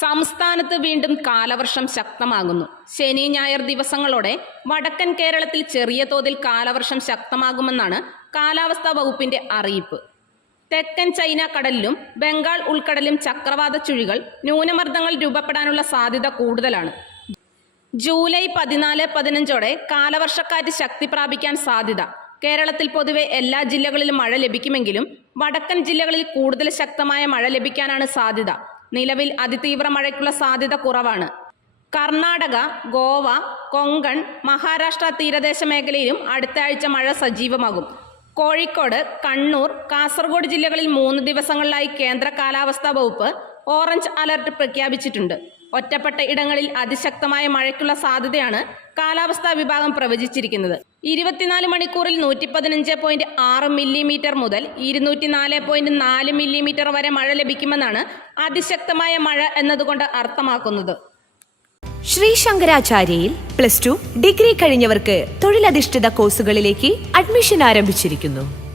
സംസ്ഥാനത്ത് വീണ്ടും കാലവർഷം ശക്തമാകുന്നു. ശനി ഞായർ ദിവസങ്ങളോടെ വടക്കൻ കേരളത്തിൽ ചെറിയ തോതിൽ കാലവർഷം ശക്തമാകുമെന്നാണ് കാലാവസ്ഥാ വകുപ്പിന്റെ അറിയിപ്പ്. തെക്കൻ ചൈന കടലിലും ബംഗാൾ ഉൾക്കടലിലും ചക്രവാത ചുഴികൾ ന്യൂനമർദ്ദങ്ങൾ രൂപപ്പെടാനുള്ള സാധ്യത കൂടുതലാണ്. ജൂലൈ പതിനാല് പതിനഞ്ചോടെ കാലവർഷക്കാറ്റ് ശക്തി പ്രാപിക്കാൻ സാധ്യത. കേരളത്തിൽ പൊതുവെ എല്ലാ ജില്ലകളിലും മഴ ലഭിക്കുമെങ്കിലും വടക്കൻ ജില്ലകളിൽ കൂടുതൽ ശക്തമായ മഴ ലഭിക്കാനാണ് സാധ്യത. നിലവിൽ അതിതീവ്ര മഴയ്ക്കുള്ള സാധ്യത കുറവാണ്. കർണാടക ഗോവ കൊങ്കൺ മഹാരാഷ്ട്ര തീരദേശ മേഖലയിലും അടുത്ത ആഴ്ച മഴ സജീവമാകും. കോഴിക്കോട് കണ്ണൂർ കാസർഗോഡ് ജില്ലകളിൽ മൂന്ന് ദിവസങ്ങളിലായി കേന്ദ്ര കാലാവസ്ഥാ വകുപ്പ് ഓറഞ്ച് അലർട്ട് പ്രഖ്യാപിച്ചിട്ടുണ്ട്. ഒറ്റപ്പെട്ട ഇടങ്ങളിൽ അതിശക്തമായ മഴയ്ക്കുള്ള സാധ്യതയാണ് കാലാവസ്ഥാ വിഭാഗം പ്രവചിച്ചിരിക്കുന്നത്. ഇരുപത്തിനാല് മണിക്കൂറിൽ നൂറ്റി പതിനഞ്ച് പോയിന്റ് ആറ് മില്ലിമീറ്റർ മുതൽ ഇരുന്നൂറ്റി നാല് പോയിന്റ് നാല് മില്ലിമീറ്റർ വരെ മഴ ലഭിക്കുമെന്നാണ് അതിശക്തമായ മഴ എന്നതുകൊണ്ട് അർത്ഥമാക്കുന്നത്. ശ്രീ ശങ്കരാചാര്യയിൽ പ്ലസ് ടു ഡിഗ്രി കഴിഞ്ഞവർക്ക് തൊഴിലധിഷ്ഠിത കോഴ്സുകളിലേക്ക് അഡ്മിഷൻ ആരംഭിച്ചിരിക്കുന്നു.